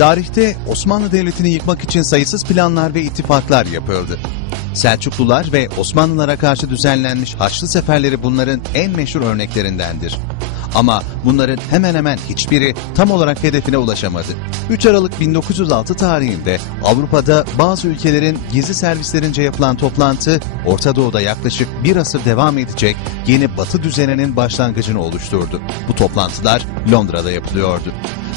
Tarihte Osmanlı Devleti'ni yıkmak için sayısız planlar ve ittifaklar yapıldı. Selçuklular ve Osmanlılara karşı düzenlenmiş Haçlı seferleri bunların en meşhur örneklerindendir. Ama bunların hemen hemen hiçbiri tam olarak hedefine ulaşamadı. 3 Aralık 1906 tarihinde Avrupa'da bazı ülkelerin gizli servislerince yapılan toplantı Orta Doğu'da yaklaşık bir asır devam edecek yeni Batı düzeninin başlangıcını oluşturdu. Bu toplantılar Londra'da yapılıyordu.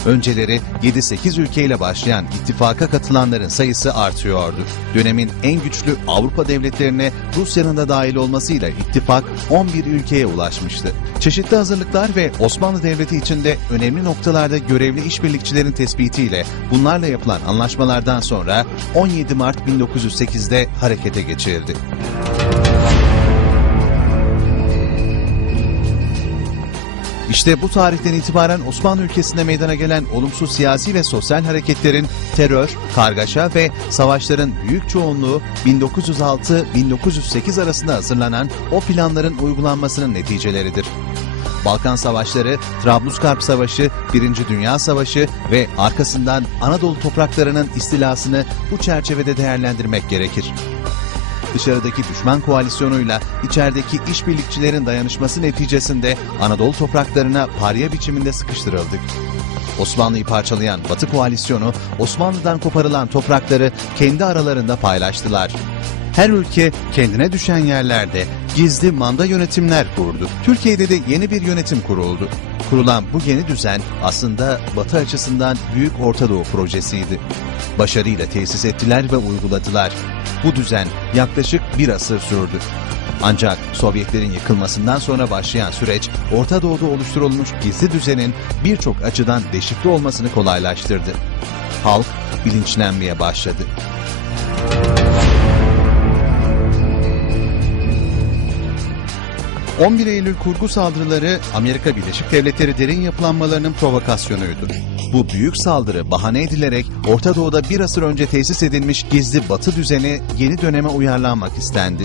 Önceleri 7-8 ülkeyle başlayan ittifaka katılanların sayısı artıyordu. Dönemin en güçlü Avrupa devletlerine Rusya'nın da dahil olmasıyla ittifak 11 ülkeye ulaşmıştı. Çeşitli hazırlıklar ve Osmanlı Devleti içinde önemli noktalarda görevli işbirlikçilerin tespitiyle bunlarla yapılan anlaşmalardan sonra 17 Mart 1908'de harekete geçirildi. İşte bu tarihten itibaren Osmanlı ülkesinde meydana gelen olumsuz siyasi ve sosyal hareketlerin terör, kargaşa ve savaşların büyük çoğunluğu 1906-1908 arasında hazırlanan o planların uygulanmasının neticeleridir. Balkan Savaşları, Trablusgarp Savaşı, Birinci Dünya Savaşı ve arkasından Anadolu topraklarının istilasını bu çerçevede değerlendirmek gerekir dışarıdaki düşman koalisyonuyla içerideki işbirlikçilerin dayanışması neticesinde Anadolu topraklarına parya biçiminde sıkıştırıldık. Osmanlı'yı parçalayan Batı koalisyonu Osmanlı'dan koparılan toprakları kendi aralarında paylaştılar. Her ülke kendine düşen yerlerde gizli manda yönetimler kurdu. Türkiye'de de yeni bir yönetim kuruldu. Kurulan bu yeni düzen aslında Batı açısından Büyük Orta Doğu projesiydi. Başarıyla tesis ettiler ve uyguladılar. Bu düzen yaklaşık bir asır sürdü. Ancak Sovyetlerin yıkılmasından sonra başlayan süreç Orta Doğu'da oluşturulmuş gizli düzenin birçok açıdan deşifre olmasını kolaylaştırdı. Halk bilinçlenmeye başladı. 11 Eylül kurgu saldırıları Amerika Birleşik Devletleri derin yapılanmalarının provokasyonuydu. Bu büyük saldırı bahane edilerek Orta Doğu'da bir asır önce tesis edilmiş gizli batı düzeni yeni döneme uyarlanmak istendi.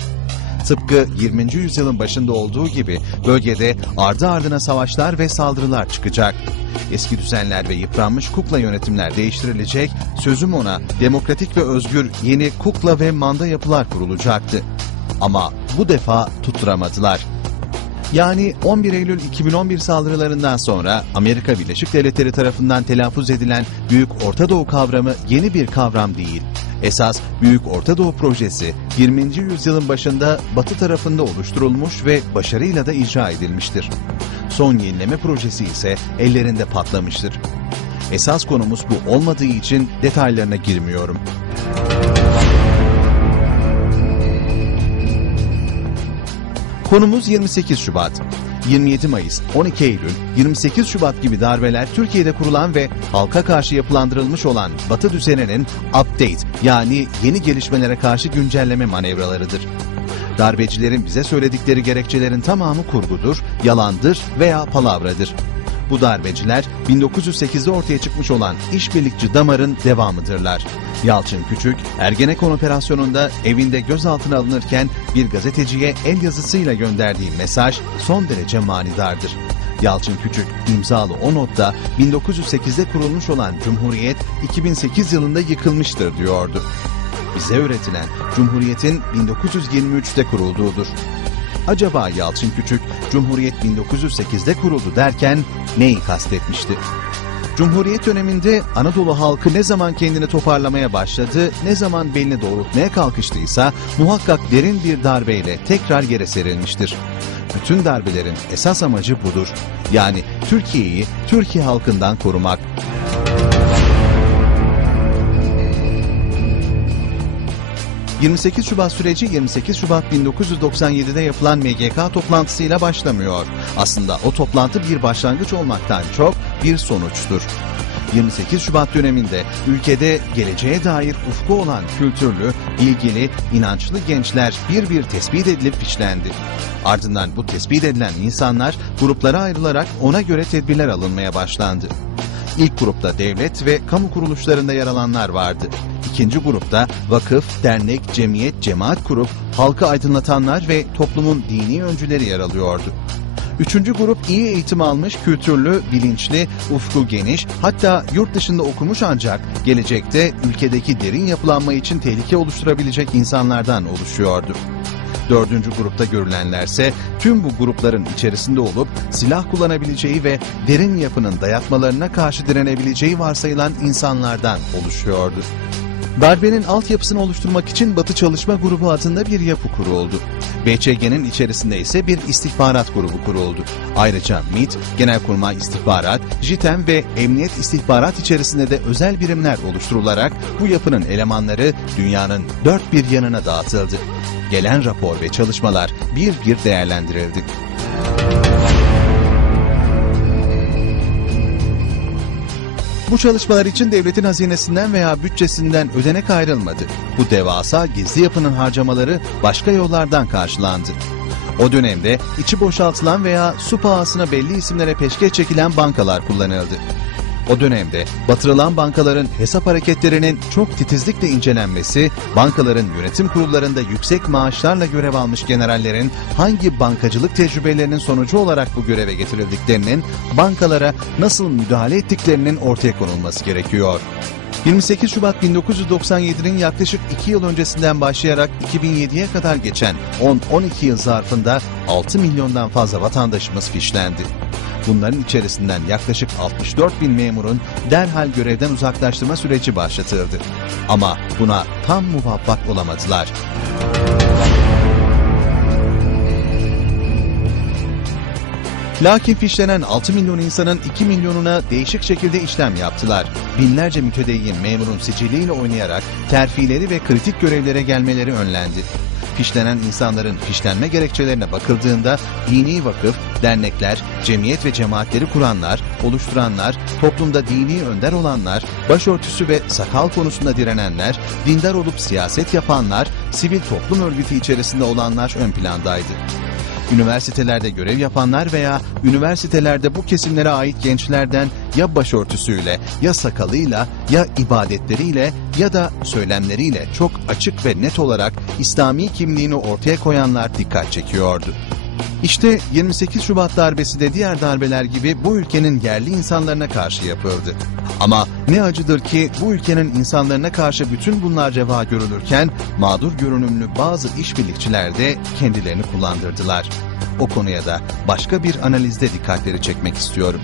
Tıpkı 20. yüzyılın başında olduğu gibi bölgede ardı ardına savaşlar ve saldırılar çıkacak. Eski düzenler ve yıpranmış kukla yönetimler değiştirilecek, sözüm ona demokratik ve özgür yeni kukla ve manda yapılar kurulacaktı. Ama bu defa tutturamadılar. Yani 11 Eylül 2011 saldırılarından sonra Amerika Birleşik Devletleri tarafından telaffuz edilen Büyük Orta Doğu kavramı yeni bir kavram değil. Esas Büyük Orta Doğu projesi 20. yüzyılın başında Batı tarafında oluşturulmuş ve başarıyla da icra edilmiştir. Son yenileme projesi ise ellerinde patlamıştır. Esas konumuz bu olmadığı için detaylarına girmiyorum. Konumuz 28 Şubat. 27 Mayıs, 12 Eylül, 28 Şubat gibi darbeler Türkiye'de kurulan ve halka karşı yapılandırılmış olan Batı düzeninin update yani yeni gelişmelere karşı güncelleme manevralarıdır. Darbecilerin bize söyledikleri gerekçelerin tamamı kurgudur, yalandır veya palavradır. Bu darbeciler 1908'de ortaya çıkmış olan işbirlikçi damarın devamıdırlar. Yalçın Küçük, Ergenekon operasyonunda evinde gözaltına alınırken bir gazeteciye el yazısıyla gönderdiği mesaj son derece manidardır. Yalçın Küçük imzalı o notta 1908'de kurulmuş olan Cumhuriyet 2008 yılında yıkılmıştır diyordu. Bize öğretilen Cumhuriyet'in 1923'te kurulduğudur. Acaba Yalçın Küçük Cumhuriyet 1908'de kuruldu derken neyi kastetmişti? Cumhuriyet döneminde Anadolu halkı ne zaman kendini toparlamaya başladı, ne zaman belini doğrultmaya kalkıştıysa muhakkak derin bir darbeyle tekrar yere serilmiştir. Bütün darbelerin esas amacı budur. Yani Türkiye'yi Türkiye halkından korumak. 28 Şubat süreci 28 Şubat 1997'de yapılan MGK toplantısıyla başlamıyor. Aslında o toplantı bir başlangıç olmaktan çok bir sonuçtur. 28 Şubat döneminde ülkede geleceğe dair ufku olan kültürlü, ilgili, inançlı gençler bir bir tespit edilip fişlendi. Ardından bu tespit edilen insanlar gruplara ayrılarak ona göre tedbirler alınmaya başlandı. İlk grupta devlet ve kamu kuruluşlarında yer alanlar vardı. İkinci grupta vakıf, dernek, cemiyet, cemaat kurup halkı aydınlatanlar ve toplumun dini öncüleri yer alıyordu. Üçüncü grup iyi eğitim almış, kültürlü, bilinçli, ufku geniş, hatta yurt dışında okumuş ancak gelecekte ülkedeki derin yapılanma için tehlike oluşturabilecek insanlardan oluşuyordu. Dördüncü grupta görülenlerse tüm bu grupların içerisinde olup silah kullanabileceği ve derin yapının dayatmalarına karşı direnebileceği varsayılan insanlardan oluşuyordu. Darbenin altyapısını oluşturmak için Batı Çalışma Grubu adında bir yapı kuruldu. BÇG'nin içerisinde ise bir istihbarat grubu kuruldu. Ayrıca MİT, Genelkurmay İstihbarat, JITEM ve Emniyet İstihbarat içerisinde de özel birimler oluşturularak bu yapının elemanları dünyanın dört bir yanına dağıtıldı. Gelen rapor ve çalışmalar bir bir değerlendirildi. Bu çalışmalar için devletin hazinesinden veya bütçesinden ödenek ayrılmadı. Bu devasa gizli yapının harcamaları başka yollardan karşılandı. O dönemde içi boşaltılan veya su pahasına belli isimlere peşkeş çekilen bankalar kullanıldı. O dönemde batırılan bankaların hesap hareketlerinin çok titizlikle incelenmesi, bankaların yönetim kurullarında yüksek maaşlarla görev almış generallerin hangi bankacılık tecrübelerinin sonucu olarak bu göreve getirildiklerinin, bankalara nasıl müdahale ettiklerinin ortaya konulması gerekiyor. 28 Şubat 1997'nin yaklaşık 2 yıl öncesinden başlayarak 2007'ye kadar geçen 10-12 yıl zarfında 6 milyondan fazla vatandaşımız fişlendi. Bunların içerisinden yaklaşık 64 bin memurun derhal görevden uzaklaştırma süreci başlatıldı. Ama buna tam muvaffak olamadılar. Lakin fişlenen 6 milyon insanın 2 milyonuna değişik şekilde işlem yaptılar. Binlerce mütedeyyin memurun siciliyle oynayarak terfileri ve kritik görevlere gelmeleri önlendi. Fişlenen insanların fişlenme gerekçelerine bakıldığında dini vakıf, dernekler, cemiyet ve cemaatleri kuranlar, oluşturanlar, toplumda dini önder olanlar, başörtüsü ve sakal konusunda direnenler, dindar olup siyaset yapanlar, sivil toplum örgütü içerisinde olanlar ön plandaydı üniversitelerde görev yapanlar veya üniversitelerde bu kesimlere ait gençlerden ya başörtüsüyle, ya sakalıyla, ya ibadetleriyle ya da söylemleriyle çok açık ve net olarak İslami kimliğini ortaya koyanlar dikkat çekiyordu. İşte 28 Şubat darbesi de diğer darbeler gibi bu ülkenin yerli insanlarına karşı yapıldı. Ama ne acıdır ki bu ülkenin insanlarına karşı bütün bunlar reva görülürken mağdur görünümlü bazı işbirlikçiler de kendilerini kullandırdılar. O konuya da başka bir analizde dikkatleri çekmek istiyorum.